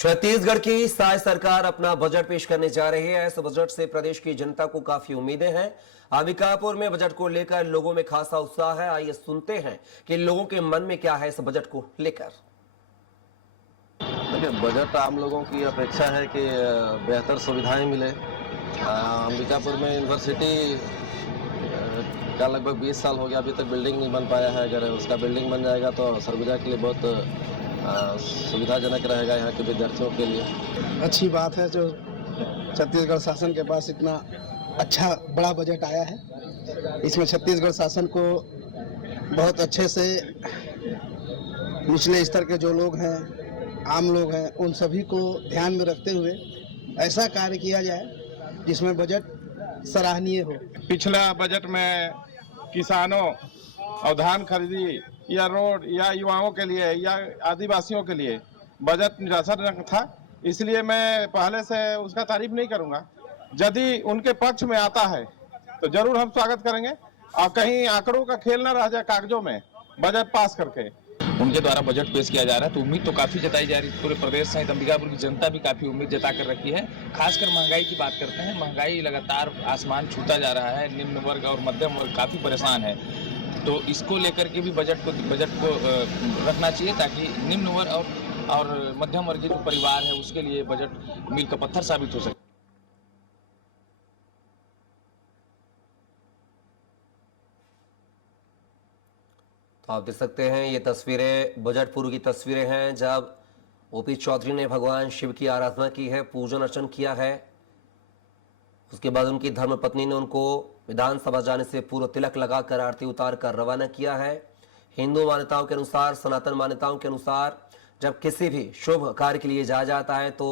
छत्तीसगढ़ की साय सरकार अपना बजट पेश करने जा रही है। इस बजट से प्रदेश की जनता को काफी उम्मीदें हैं। अंबिकापुर में बजट को लेकर लोगों में खासा उत्साह है। आइए सुनते हैं कि लोगों के मन में क्या है इस बजट को लेकर। देखिए, बजट आम लोगों की अपेक्षा है कि बेहतर सुविधाएं मिले। अंबिकापुर में यूनिवर्सिटी का लगभग 20 साल हो गया, अभी तक बिल्डिंग नहीं बन पाया है। अगर उसका बिल्डिंग बन जाएगा तो सरगुजा के लिए बहुत सुविधाजनक रहेगा यहाँ के विद्यार्थियों के लिए। अच्छी बात है जो छत्तीसगढ़ शासन के पास इतना अच्छा बड़ा बजट आया है। इसमें छत्तीसगढ़ शासन को बहुत अच्छे से निचले स्तर के जो लोग हैं, आम लोग हैं, उन सभी को ध्यान में रखते हुए ऐसा कार्य किया जाए जिसमें बजट सराहनीय हो। पिछला बजट में किसानों और धान खरीदी या रोड या युवाओं के लिए या आदिवासियों के लिए बजट निराशाजनक था, इसलिए मैं पहले से उसका तारीफ नहीं करूंगा। यदि उनके पक्ष में आता है तो जरूर हम स्वागत करेंगे और कहीं आंकड़ों का खेल ना रह जाए कागजों में बजट पास करके। उनके द्वारा बजट पेश किया जा रहा है तो उम्मीद तो काफी जताई जा रही है। पूरे प्रदेश सहित अंबिकापुर की जनता भी काफी उम्मीद जता कर रखी है। खासकर महंगाई की बात करते हैं, महंगाई लगातार आसमान छूता जा रहा है। निम्न वर्ग और मध्यम वर्ग काफी परेशान है, तो इसको लेकर के भी बजट को रखना चाहिए ताकि निम्न वर्ग और मध्यम वर्गीय जो परिवार है उसके लिए बजट मील का पत्थर साबित हो सके। तो आप देख सकते हैं ये तस्वीरें बजट पूर्व की तस्वीरें हैं जब ओपी चौधरी ने भगवान शिव की आराधना की है, पूजन अर्चन किया है। उसके बाद उनकी धर्मपत्नी ने उनको विधानसभा जाने से पूर्व तिलक लगाकर आरती उतार कर रवाना किया है। हिंदू मान्यताओं के अनुसार, सनातन मान्यताओं के अनुसार जब किसी भी शुभ कार्य के लिए जाया जाता है तो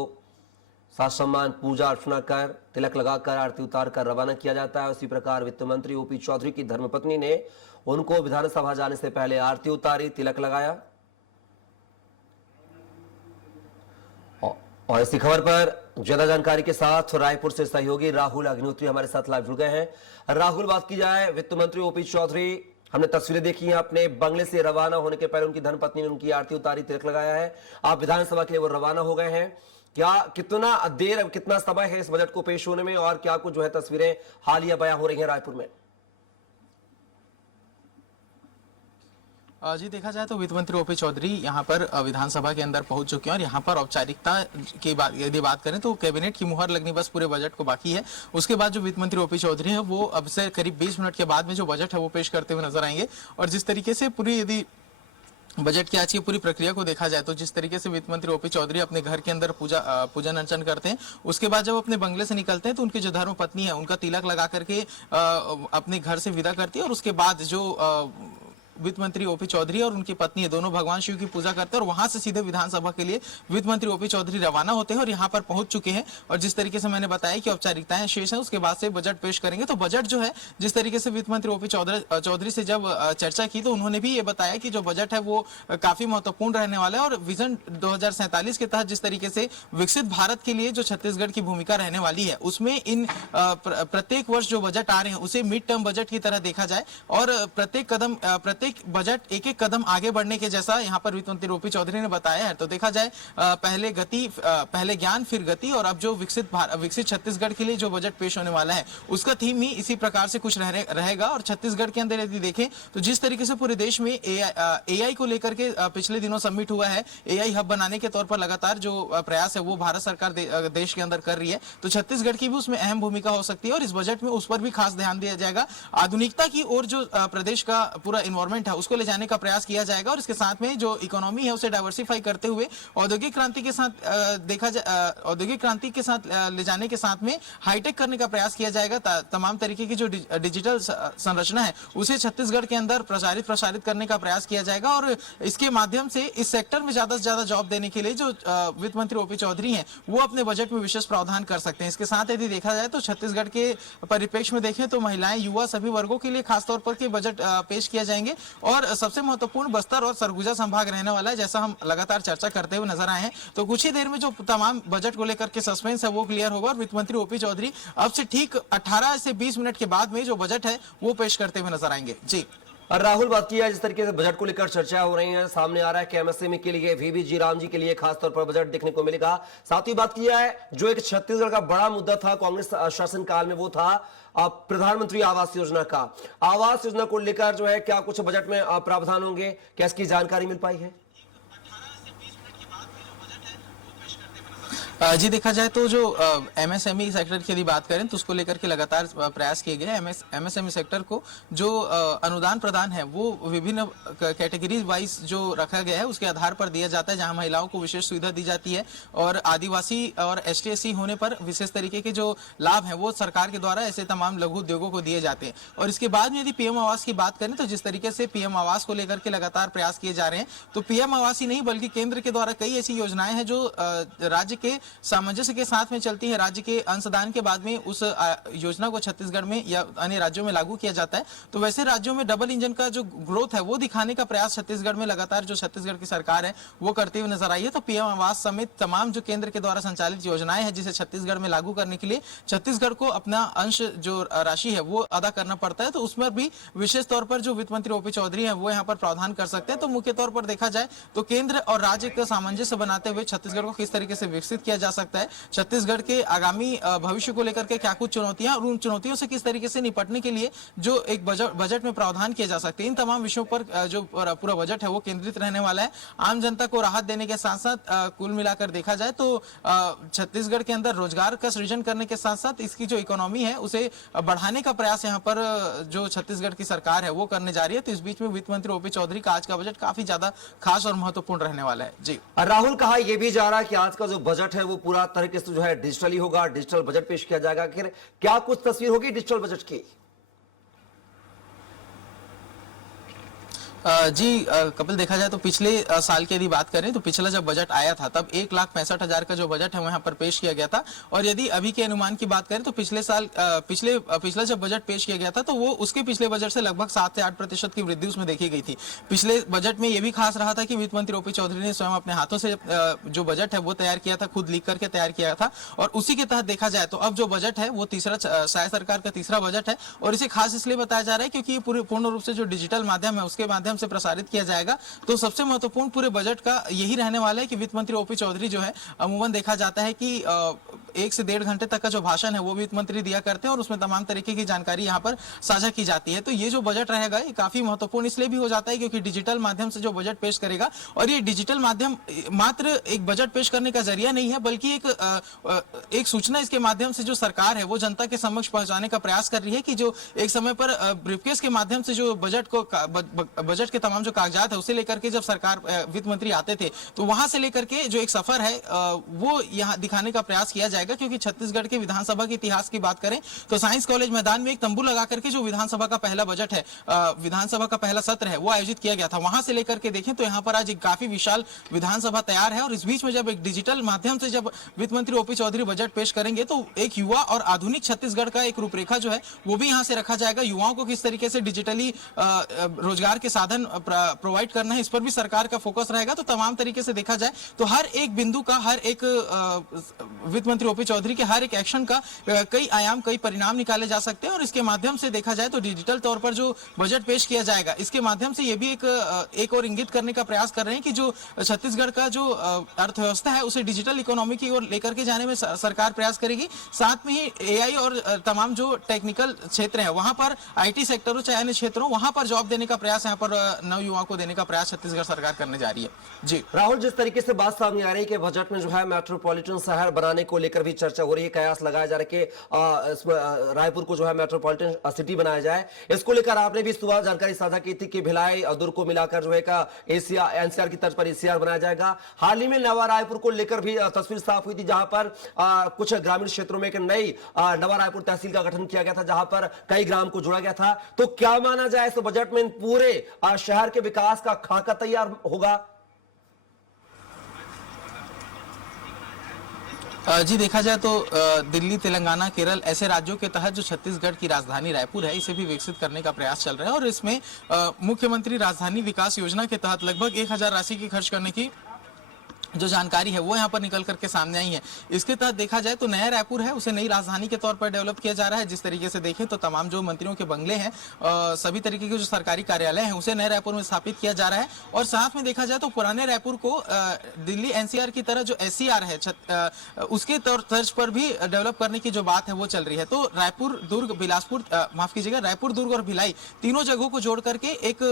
साथ सम्मान पूजा अर्चना कर तिलक लगाकर आरती उतार कर रवाना किया जाता है। उसी प्रकार वित्त मंत्री ओपी चौधरी की धर्मपत्नी ने उनको विधानसभा जाने से पहले आरती उतारी, तिलक लगाया। और इसी खबर पर ज्यादा जानकारी के साथ रायपुर से सहयोगी राहुल अग्निहोत्री हमारे साथ लाइव जुड़ गए हैं। राहुल, बात की जाए वित्त मंत्री ओपी चौधरी, हमने तस्वीरें देखी हैं, अपने बंगले से रवाना होने के पहले उनकी धर्मपत्नी ने उनकी आरती उतारी, तिलक लगाया है। आप विधानसभा के लिए वो रवाना हो गए हैं। क्या कितना देर, कितना समय है इस बजट को पेश होने में और क्या कुछ जो है तस्वीरें हालिया बयां हो रही हैं रायपुर में? जी, देखा जाए तो वित्त मंत्री ओपी चौधरी यहाँ पर विधानसभा के अंदर पहुंच चुके हैं और यहाँ पर औपचारिकता की बात यदि बात करें तो कैबिनेट की मुहर लगनी बस पूरे बजट को बाकी है। उसके बाद जो वित्त मंत्री ओपी चौधरी है वो अब से करीब 20 मिनट के बाद में जो बजट है वो पेश करते हुए नजर आएंगे। और जिस तरीके से पूरी यदि बजट की आज की पूरी प्रक्रिया को देखा जाए तो जिस तरीके से वित्त मंत्री ओपी चौधरी अपने घर के अंदर पूजन अर्चन करते हैं, उसके बाद जब अपने बंगले से निकलते हैं तो उनकी जो धर्म पत्नी है उनका तिलक लगा करके अपने घर से विदा करती है। और उसके बाद जो वित्त मंत्री ओपी चौधरी और उनकी पत्नी दोनों भगवान शिव की पूजा करते हैं और वहां से सीधे विधानसभा के लिए वित्त मंत्री ओपी चौधरी रवाना होते हैं और यहां पर पहुंच चुके हैं। और जिस तरीके से मैंने बताया कि औपचारिकताएं शेष हैं, उसके बाद से बजट पेश करेंगे। तो बजट जो है, जिस तरीके से वित्त मंत्री ओपी चौधरी से जब चर्चा की तो उन्होंने भी ये बताया कि जो बजट है वो काफी महत्वपूर्ण रहने वाला है। और विजन 2047 के तहत जिस तरीके से विकसित भारत के लिए जो छत्तीसगढ़ की भूमिका रहने वाली है, उसमें इन प्रत्येक वर्ष जो बजट आ रहे हैं उसे मिड टर्म बजट की तरह देखा जाए और प्रत्येक बजट एक एक कदम आगे बढ़ने के जैसा यहाँ पर वित्त मंत्री ओपी चौधरी ने बताया है। तो देखा जाए पहले ज्ञान फिर गति, और अब जो विकसित छत्तीसगढ़ के लिए जो बजट पेश होने वाला है उसका थीम ही इसी प्रकार से कुछ रहेगा। और छत्तीसगढ़ के अंदर यदि देखें तो जिस तरीके से पूरे देश में एआई को लेकर के पिछले दिनों सबमिट हुआ है, एआई हब बनाने के तौर पर लगातार जो प्रयास है वो भारत सरकार देश के अंदर कर रही है, तो छत्तीसगढ़ की भी उसमें अहम भूमिका हो सकती है और इस बजट में उस पर भी खास ध्यान दिया जाएगा। आधुनिकता की ओर जो प्रदेश का पूरा इन्वायरमेंट है उसको ले जाने का प्रयास किया जाएगा और इसके साथ में जो इकोनॉमी है उसे डाइवर्सिफाई करते हुए औद्योगिक क्रांति के साथ औद्योगिक क्रांति के साथ ले जाने के साथ में हाईटेक करने का प्रयास किया जाएगा। तमाम तरीके की जो डिजिटल संरचना है उसे छत्तीसगढ़ के अंदर प्रसारित करने का प्रयास किया जाएगा और इसके माध्यम से इस सेक्टर में ज्यादा से ज्यादा जॉब देने के लिए जो वित्त मंत्री ओपी चौधरी हैं वो अपने बजट में विशेष प्रावधान कर सकते हैं। इसके साथ यदि देखा जाए तो छत्तीसगढ़ के परिप्रेक्ष्य में देखें तो महिलाएं, युवा, सभी वर्गों के लिए खासतौर पर के बजट पेश किया जाएंगे। और सबसे महत्वपूर्ण बस्तर और सरगुजा संभाग रहने वाला है, जैसा हम लगातार चर्चा करते हुए नजर आए हैं। तो कुछ ही देर में जो तमाम बजट को लेकर के सस्पेंस है वो क्लियर होगा और वित्त मंत्री ओपी चौधरी अब से ठीक 18 से 20 मिनट के बाद में जो बजट है वो पेश करते हुए नजर आएंगे। जी और राहुल, बात किया जिस तरीके से बजट को लेकर चर्चा हो रही है, सामने आ रहा है कि एमएसएमई के लिए, वीबी जी राम जी के लिए खासतौर पर बजट देखने को मिलेगा। साथ ही बात किया है जो एक छत्तीसगढ़ का बड़ा मुद्दा था कांग्रेस शासन काल में, वो था प्रधानमंत्री आवास योजना का। आवास योजना को लेकर जो है क्या कुछ बजट में प्रावधान होंगे, क्या इसकी जानकारी मिल पाई है? जी देखा जाए तो जो एमएसएमई सेक्टर की यदि बात करें तो उसको लेकर के लगातार प्रयास किए गए। एमएसएमई सेक्टर को जो अनुदान प्रदान है वो विभिन्न कैटेगरी वाइज जो रखा गया है उसके आधार पर दिया जाता है, जहां महिलाओं को विशेष सुविधा दी जाती है और आदिवासी और एसटी/एससी होने पर विशेष तरीके के जो लाभ है वो सरकार के द्वारा ऐसे तमाम लघु उद्योगों को दिए जाते हैं। और इसके बाद में यदि पीएम आवास की बात करें तो जिस तरीके से पीएम आवास को लेकर के लगातार प्रयास किए जा रहे हैं, तो पीएम आवास ही नहीं बल्कि केंद्र के द्वारा कई ऐसी योजनाएं हैं जो राज्य के सामंजस्य के साथ में चलती है। राज्य के अंशदान के बाद में उस योजना को छत्तीसगढ़ में या अन्य राज्यों में लागू किया जाता है। तो वैसे राज्यों में डबल इंजन का जो ग्रोथ है वो दिखाने का प्रयास छत्तीसगढ़ में लगातार जो छत्तीसगढ़ की सरकार है वो करते हुए नजर आई है। तो पीएम आवास समेत तमाम जो केंद्र के द्वारा संचालित योजनाएं हैं जिसे छत्तीसगढ़ में लागू करने के लिए छत्तीसगढ़ को अपना अंश जो राशि है वो अदा करना पड़ता है। तो उसमें भी विशेष तौर पर जो वित्त मंत्री ओपी चौधरी है वो यहाँ पर प्रावधान कर सकते हैं। तो मुख्य तौर पर देखा जाए तो केंद्र और राज्य का सामंजस्य बनाते हुए छत्तीसगढ़ को किस तरीके से विकसित किया जा सकता है, छत्तीसगढ़ के आगामी भविष्य को लेकर के क्या कुछ चुनौतियां और उन चुनौतियों से किस तरीके से निपटने के लिए जो एक बजट में प्रावधान किए जा सकते हैं, इन तमाम विषयों पर जो पूरा बजट है वो केंद्रित रहने वाला है। आम जनता को राहत देने के साथ साथ कुल मिलाकर देखा जाए तो छत्तीसगढ़ के अंदर रोजगार का सृजन करने के साथ साथ इसकी जो इकोनॉमी है उसे बढ़ाने का प्रयास यहाँ पर जो छत्तीसगढ़ की सरकार है वो करने जा रही है। तो इस बीच में वित्त मंत्री ओपी चौधरी का आज का बजट काफी ज्यादा खास और महत्वपूर्ण रहने वाला है। जी राहुल, कहा यह भी जा रहा है कि आज का जो बजट है वो पूरा तरीके से जो है डिजिटली होगा, डिजिटल बजट पेश किया जाएगा। आखिर क्या कुछ तस्वीर होगी डिजिटल बजट की? जी कपिल, देखा जाए तो पिछले साल की यदि बात करें तो पिछला जब बजट आया था तब 1,65,000 का जो बजट है वो यहाँ पर पेश किया गया था। और यदि अभी के अनुमान की बात करें तो पिछला जब बजट पेश किया गया था तो वो उसके पिछले बजट से लगभग 7 से 8% की वृद्धि उसमें देखी गई थी। पिछले बजट में ये भी खास रहा था कि वित्त मंत्री ओपी चौधरी ने स्वयं अपने हाथों से जो बजट है वो तैयार किया था, खुद लिख करके तैयार किया था। और उसी के तहत देखा जाए तो अब जो बजट है वो साय सरकार का तीसरा बजट है। और इसे खास इसलिए बताया जा रहा है क्योंकि ये पूर्ण रूप से जो डिजिटल माध्यम है उसके माध्यम से प्रसारित किया जाएगा। तो सबसे महत्वपूर्ण पूरे बजट का यही रहने वाला है कि वित्त मंत्री ओपी चौधरी जो है अमूमन देखा जाता है कि 1 से 1.5 घंटे तक का जो भाषण है वो वित्त मंत्री दिया करते हैं और उसमें तमाम तरीके की जानकारी यहाँ पर साझा की जाती है। तो ये जो बजट रहेगा ये काफी महत्वपूर्ण इसलिए भी हो जाता है क्योंकि डिजिटल माध्यम से जो बजट पेश करेगा, और ये डिजिटल माध्यम मात्र एक बजट पेश करने का जरिया नहीं है बल्कि एक सूचना इसके माध्यम से जो सरकार है वो जनता के समक्ष पहुंचाने का प्रयास कर रही है कि जो एक समय पर ब्रीफकेस के माध्यम से जो बजट के तमाम जो कागजात है उसे लेकर के जब सरकार वित्त मंत्री आते थे तो वहां से लेकर के जो एक सफर है वो यहाँ दिखाने का प्रयास किया जाएगा। क्योंकि छत्तीसगढ़ के विधानसभा के इतिहास की बात करें तो साइंस कॉलेज मैदान में एक तंबू लगा करके जो विधानसभा का पहला बजट है, विधानसभा का पहला सत्र है वो आयोजित किया गया था। वहां से लेकर के देखें तो यहाँ पर आज एक काफी विशाल विधानसभा तैयार है। और इस बीच में जब एक डिजिटल माध्यम से जब वित्त मंत्री ओपी चौधरी बजट पेश करेंगे तो एक युवा और आधुनिक छत्तीसगढ़ का एक रूपरेखा जो है वो भी यहाँ से रखा जाएगा। युवाओं को किस तरीके से डिजिटली रोजगार के साधन प्रोवाइड करना है इस पर भी सरकार का फोकस रहेगा। तो तमाम तरीके से देखा जाए तो हर एक बिंदु का, हर एक वित्त मंत्री ओपी चौधरी के हर एक एक्शन का कई आयाम, कई परिणाम निकाले जा सकते हैं। और इसके माध्यम से देखा जाए तो डिजिटल तौर पर जो बजट पेश किया जाएगा इसके माध्यम से ये भी एक और इंगित करने का प्रयास कर रहे हैं कि जो छत्तीसगढ़ का जो अर्थव्यवस्था है उसे डिजिटल इकोनॉमी की ओर लेकर के जाने में सरकार प्रयास करेगी। साथ में ही एआई और तमाम जो टेक्निकल क्षेत्र है वहां पर IT सेक्टर हो चाहे अन्य क्षेत्रों वहां पर जॉब देने का प्रयास यहाँ पर नव युवाओं को देने का प्रयास छत्तीसगढ़ सरकार करने जा रही है। जी राहुल, जिस तरीके से बात सामने आ रही है कि बजट में जो है मेट्रोपॉलिटन शहर बनाने को लेकर भी चर्चा हो रही है, कयास लगाया जा रहा है कि रायपुर को जो है मेट्रोपॉलिटन सिटी बनाया जाए। इसको लेकर आपने भी सुबह जानकारी साझा की थी कि भिलाई और दुर्ग को मिलाकर जो है NCR की तर्ज पर ACR बनाया जाएगा। हाल ही में नवा रायपुर को लेकर भी तस्वीर साफ हुई थी जहां पर कुछ ग्रामीण क्षेत्रों में एक नई नवा रायपुर तहसील का गठन किया गया था जहां पर कई ग्राम को जोड़ा गया था। तो क्या माना जाए इस बजट में पूरे शहर के विकास का खाका तैयार होगा? जी देखा जाए तो दिल्ली, तेलंगाना, केरल ऐसे राज्यों के तहत जो छत्तीसगढ़ की राजधानी रायपुर है इसे भी विकसित करने का प्रयास चल रहा है। और इसमें मुख्यमंत्री राजधानी विकास योजना के तहत लगभग 1,000 राशि की खर्च करने की जो जानकारी है वो यहाँ पर निकल करके सामने आई है। इसके तहत देखा जाए तो नया रायपुर है उसे नई राजधानी के तौर पर डेवलप किया जा रहा है। जिस तरीके से देखें तो तमाम जो मंत्रियों के बंगले हैं, सभी तरीके के जो सरकारी कार्यालय हैं उसे नए रायपुर में स्थापित किया जा रहा है। और साथ में देखा जाए तो पुराने रायपुर को दिल्ली एनसीआर की तरह जो SCR है उसके तर्ज पर भी डेवलप करने की जो बात है वो चल रही है। तो रायपुर, दुर्ग, बिलासपुर, माफ कीजिएगा, रायपुर, दुर्ग और भिलाई तीनों जगहों को जोड़ करके एक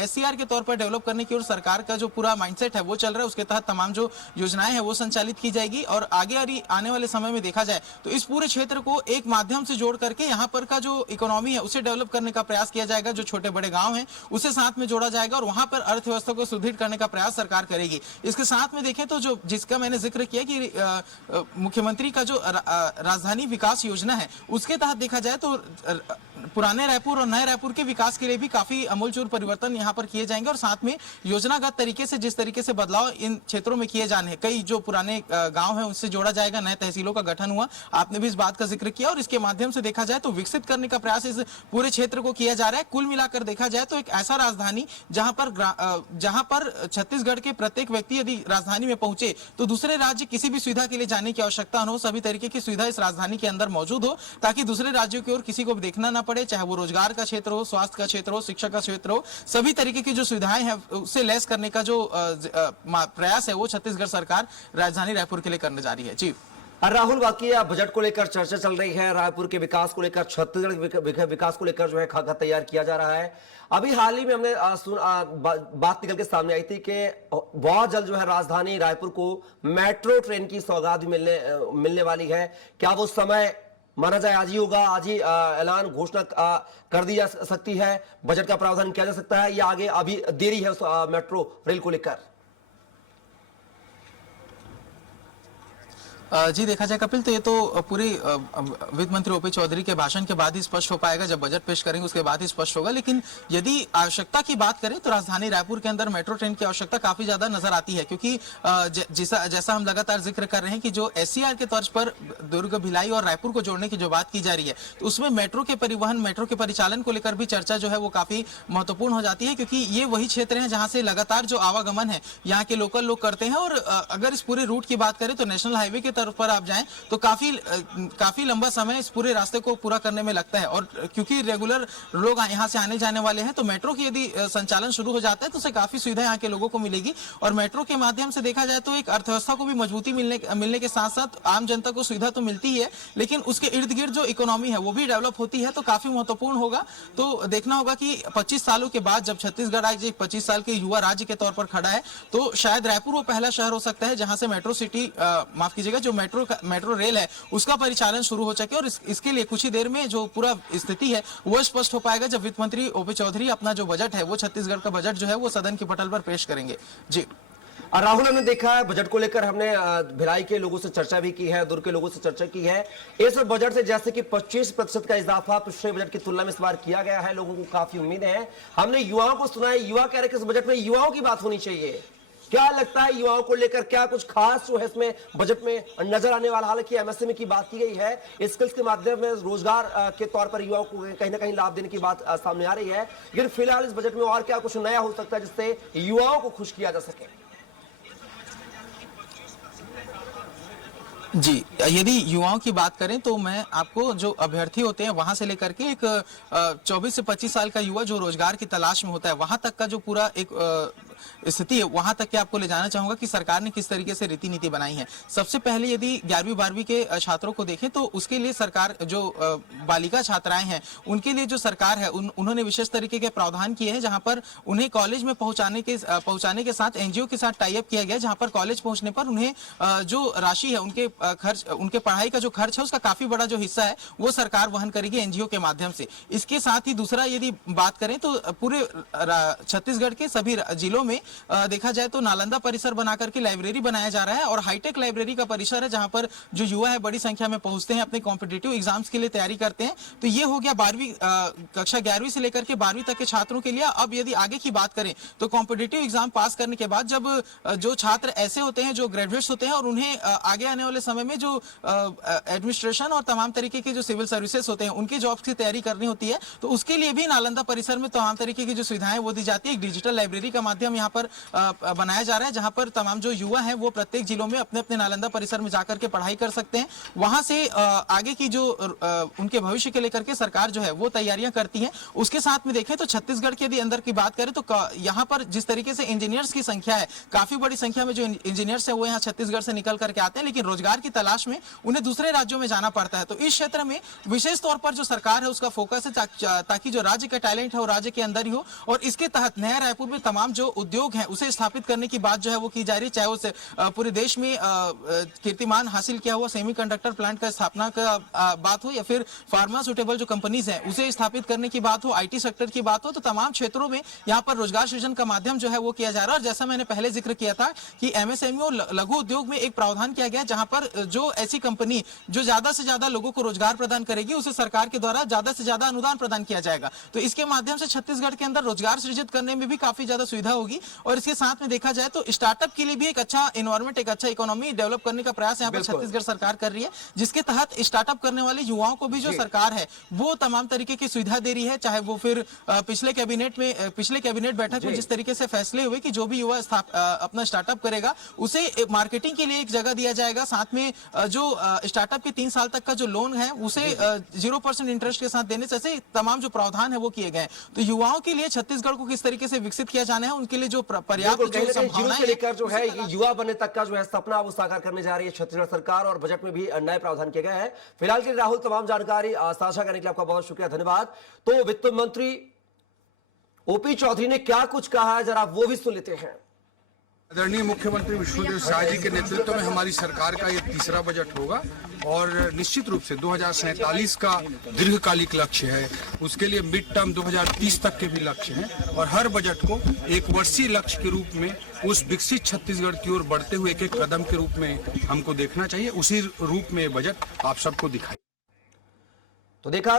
SCR के तौर पर डेवलप करने की ओर सरकार का जो पूरा माइंडसेट है वो चल रहा है। उसके तहत तमाम जो योजनाएं हैं वो संचालित की जाएगी और आगे आने वाले समय में देखा जाए तो इस पूरे क्षेत्र को एक माध्यम से जोड़ करके यहाँ पर का जो इकोनॉमी है उसे डेवलप करने का प्रयास किया जाएगा। जो छोटे बड़े गांव हैं उसे साथ में जोड़ा जाएगा और वहां पर अर्थव्यवस्था को सुदृढ़ करने का प्रयास सरकार करेगी। इसके साथ में देखें तो जो जिसका मैंने जिक्र किया कि मुख्यमंत्री का जो राजधानी विकास योजना है उसके तहत देखा जाए तो पुराने रायपुर और नए रायपुर के विकास के लिए भी काफी अमूलचूल परिवर्तन यहाँ पर किए जाएंगे और साथ में योजनागत तरीके से जिस तरीके से बदलाव इन क्षेत्रों में किए जाने हैं, कई जो पुराने गांव हैं उनसे जोड़ा जाएगा, नए तहसीलों का गठन हुआ, आपने भी इस बात का जिक्र किया और इसके माध्यम से देखा जाए तो विकसित करने का प्रयास इस पूरे क्षेत्र को किया जा रहा है। कुल मिलाकर देखा जाए तो एक ऐसा राजधानी जहां पर छत्तीसगढ़ के प्रत्येक व्यक्ति यदि राजधानी में पहुंचे तो दूसरे राज्य किसी भी सुविधा के लिए जाने की आवश्यकता न हो, सभी तरीके की सुविधा इस राजधानी के अंदर मौजूद हो ताकि दूसरे राज्यों की ओर किसी को देखना ना पड़े, चाहे वो रोजगार का क्षेत्र हो, स्वास्थ्य का क्षेत्र हो, शिक्षा का क्षेत्र हो, सभी तरीके की जो सुविधाएं हैं उससे लैस करने का जो प्रयास है वो छत्तीसगढ़ सरकार राजधानी रायपुर के लिए करने जा रही है। जी राहुल, बाकी बजट को लेकर चर्चा चल रही है, रायपुर के विकास को लेकर, छत्तीसगढ़ विकास को लेकर जो है खाका तैयार किया जा रहा है। अभी हाल ही में हमने बात निकल के सामने आई थी कि बहुत जल्द जो है राजधानी रायपुर को मेट्रो ट्रेन की सौगात भी मिलने वाली है। क्या वो समय माना जाए आज ही होगा, आज ही ऐलान घोषणा कर दी जा सकती है, बजट का प्रावधान किया जा सकता है या आगे अभी देरी है उस मेट्रो रेल को लेकर? जी देखा जाए कपिल तो ये तो पूरी वित्त मंत्री ओपी चौधरी के भाषण के बाद ही स्पष्ट हो पाएगा, जब बजट पेश करेंगे उसके बाद ही स्पष्ट होगा। लेकिन यदि आवश्यकता की बात करें तो राजधानी रायपुर के अंदर मेट्रो ट्रेन की आवश्यकता काफी ज्यादा नजर आती है क्योंकि जैसा हम लगातार जिक्र कर रहे हैं कि जो SCR के तर्ज पर दुर्ग, भिलाई और रायपुर को जोड़ने की जो बात की जा रही है तो उसमें मेट्रो के परिवहन, मेट्रो के परिचालन को लेकर भी चर्चा जो है वो काफी महत्वपूर्ण हो जाती है क्योंकि ये वही क्षेत्र है जहां से लगातार जो आवागमन है यहाँ के लोकल लोग करते हैं। और अगर इस पूरे रूट की बात करें तो नेशनल हाईवे के पर आप जाएं तो काफी लंबा समय इस पूरे रास्ते को पूरा करने में लगता है और क्योंकि रेगुलर लोग यहाँ से आने जाने वाले हैं तो मेट्रो की यदि संचालन शुरू हो जाता है तो उससे काफी सुविधा यहाँ के लोगों को मिलेगी और मेट्रो के माध्यम से देखा जाए तो एक अर्थव्यवस्था को भी मजबूती मिलने के साथ साथ आम जनता को सुविधा तो मिलती ही है लेकिन उसके इर्द गिर्द जो इकोनॉमी है वो भी डेवलप होती है तो काफी महत्वपूर्ण होगा। तो देखना होगा कि 25 सालों के बाद जब छत्तीसगढ़ आज 25 साल के युवा राज्य के तौर पर खड़ा है तो शायद रायपुर वो पहला शहर हो सकता है जहां से मेट्रो सिटी, माफ कीजिएगा, जो मेट्रो रेल है उसका परिचालन शुरू हो सके और इसके लिए कुछ ही देर में जो पूरा स्थिति है वो स्पष्ट हो पाएगा जब वित्त मंत्री ओपी चौधरी अपना जो बजट है वो छत्तीसगढ़ का बजट जो है वो सदन की पटल पर पेश करेंगे। जी राहुल, हमने देखा है बजट को लेकर, हमने भिलाई के लोगों से चर्चा भी की है, दुर्ग के लोगों से चर्चा की है। इस बजट से जैसे कि 25% का इजाफा पिछले बजट की तुलना में इस बार किया गया है, लोगों को काफी उम्मीद है। हमने युवाओं को सुना है, युवा कह रहे कि इस बजट में युवाओं की बात होनी चाहिए। क्या लगता है युवाओं को लेकर क्या कुछ खास जो है इसमें बजट में नजर आने वाला? हालांकि MSME की बात की गई है, स्किल्स के माध्यम में रोजगार के तौर पर युवाओं को कहीं ना कहीं लाभ देने की बात सामने आ रही है, लेकिन फिलहाल इस बजट में और क्या कुछ नया हो सकता है जिससे युवाओं को खुश किया जा सके? जी, यदि युवाओं की बात करें तो मैं आपको जो अभ्यर्थी होते हैं वहां से लेकर के एक 24 से 25 साल का युवा जो रोजगार की तलाश में होता है वहां तक का जो पूरा एक स्थिति है वहां तक के आपको ले जाना चाहूंगा कि सरकार ने किस तरीके से रीति नीति बनाई है। सबसे पहले यदि 11वीं 12वीं के छात्रों को देखें तो उसके लिए सरकार जो बालिका छात्राएं हैं उनके लिए जो सरकार है उन्होंने विशेष तरीके के प्रावधान किए हैं जहां पर उन्हें कॉलेज में पहुंचाने के साथ NGO के साथ टाई अप किया गया, जहां पर कॉलेज पहुंचने पर उन्हें जो राशि है उनके पढ़ाई का जो खर्च है उसका काफी बड़ा जो हिस्सा है वो सरकार वहन करेगी NGO के माध्यम से। इसके साथ ही दूसरा यदि बात करें तो पूरे छत्तीसगढ़ के सभी जिलों में देखा जाए तो नालंदा परिसर बनाकर के लाइब्रेरी बनाया जा रहा है और हाईटेक लाइब्रेरी का परिसर है जहां पर जो युवा है बड़ी संख्या में पहुंचते हैं, अपने कॉम्पिटिटिव एग्जाम्स के लिए तैयारी करते हैं। तो ये हो गया कक्षा 11वीं से लेकर के 12वीं तक के छात्रों के लिए। अब यदि आगे की बात करें तो कॉम्पिटिटिव एग्जाम पास करने के बाद जब जो छात्र ऐसे होते हैं जो ग्रेजुएट्स होते हैं और उन्हें आगे आने वाले समय में जो एडमिनिस्ट्रेशन और तमाम तरीके के जो सिविल सर्विसेज होते हैं उनकी जॉब्स की तैयारी करनी होती है तो उसके लिए भी नालंदा परिसर में तमाम तरीके की जो सुविधाएं वो दी जाती है। एक डिजिटल लाइब्रेरी का माध्यम यहाँ पर बनाया जा रहा है, जहां पर तमाम जो युवा हैं वो प्रत्येक जिलों में अपने अपने नालंदा परिसर में जाकर के पढ़ाई कर सकते हैं। वहां से आगे की जो उनके भविष्य के लेकर के सरकार जो है वो तैयारियां करती है। उसके साथ में देखें तो छत्तीसगढ़ के यदि अंदर की बात करें तो यहाँ पर जिस तरीके से इंजीनियर्स की संख्या है, काफी बड़ी संख्या में जो इंजीनियर्स है वो यहाँ छत्तीसगढ़ से निकल करके आते हैं, लेकिन रोजगार की तलाश में उन्हें दूसरे राज्यों में जाना पड़ता है। तो इस क्षेत्र में विशेष तौर पर जो सरकार है उसका फोकस है ताकि जो राज्य का टैलेंट है वो राज्य के अंदर ही हो, और इसके तहत नया रायपुर में तमाम जो उद्योग हैं उसे स्थापित करने की बात जो है वो की जा रही है। चाहे उसे पूरे देश में कीर्तिमान हासिल किया हुआ सेमीकंडक्टर प्लांट का स्थापना का बात हो, या फिर फार्मास्यूटिकल जो कंपनीज हैं उसे स्थापित करने की बात हो, आईटी सेक्टर की बात हो, तो तमाम क्षेत्रों में यहाँ पर रोजगार सृजन का माध्यम जो है वो किया जा रहा है। और जैसा मैंने पहले जिक्र किया था कि एमएसएमई और लघु उद्योग में एक प्रावधान किया गया जहां पर जो ऐसी कंपनी जो ज्यादा से ज्यादा लोगों को रोजगार प्रदान करेगी उसे सरकार के द्वारा ज्यादा से ज्यादा अनुदान प्रदान किया जाएगा। तो इसके माध्यम से छत्तीसगढ़ के अंदर रोजगार सृजित करने में भी काफी ज्यादा सुविधा होगी। और इसके साथ में देखा जाए तो स्टार्टअप के लिए भी एक अच्छा इन्वायरमेंट, एक अच्छा इकोनॉमी डेवलप करने का प्रयास यहाँ पर छत्तीसगढ़ सरकार कर रही है, जिसके तहत स्टार्टअप करने वाले युवाओं को भी जो सरकार है वो तमाम तरीके की सुविधा दे रही है। चाहे वो फिर पिछले कैबिनेट बैठक में जिस तरीके से फैसले हुए कि जो भी युवा अपना स्टार्टअप करेगा उसे मार्केटिंग के लिए एक जगह दिया जाएगा, साथ में जो स्टार्टअप के 3 साल तक का जो लोन है उसे 0% इंटरेस्ट के साथ देने जैसे तमाम जो प्रावधान है वो किए गए। तो युवाओं के लिए छत्तीसगढ़ को किस तरीके से विकसित किया जाना है, उनके लिए जो पर्याप्त जो संभावनाएं हैं लेकर जो है युवा बनने तक का जो है सपना वो साकार करने जा रही है छत्तीसगढ़ सरकार, और बजट में भी नए प्रावधान किए गए हैं। फिलहाल के लिए राहुल तमाम जानकारी साझा करने के लिए आपका बहुत शुक्रिया, धन्यवाद। तो वित्त मंत्री ओपी चौधरी ने क्या कुछ कहा है, जरा वो भी सुन लेते हैं। आदरणीय मुख्यमंत्री विष्णुदेव साय जी के नेतृत्व में हमारी सरकार का ये तीसरा बजट होगा, और निश्चित रूप से 2047 का दीर्घकालिक लक्ष्य है, उसके लिए मिड टर्म 2030 तक के भी लक्ष्य हैं, और हर बजट को एक वर्षीय लक्ष्य के रूप में उस विकसित छत्तीसगढ़ की ओर बढ़ते हुए एक एक कदम के रूप में हमको देखना चाहिए। उसी रूप में बजट आप सबको दिखाई। तो देखा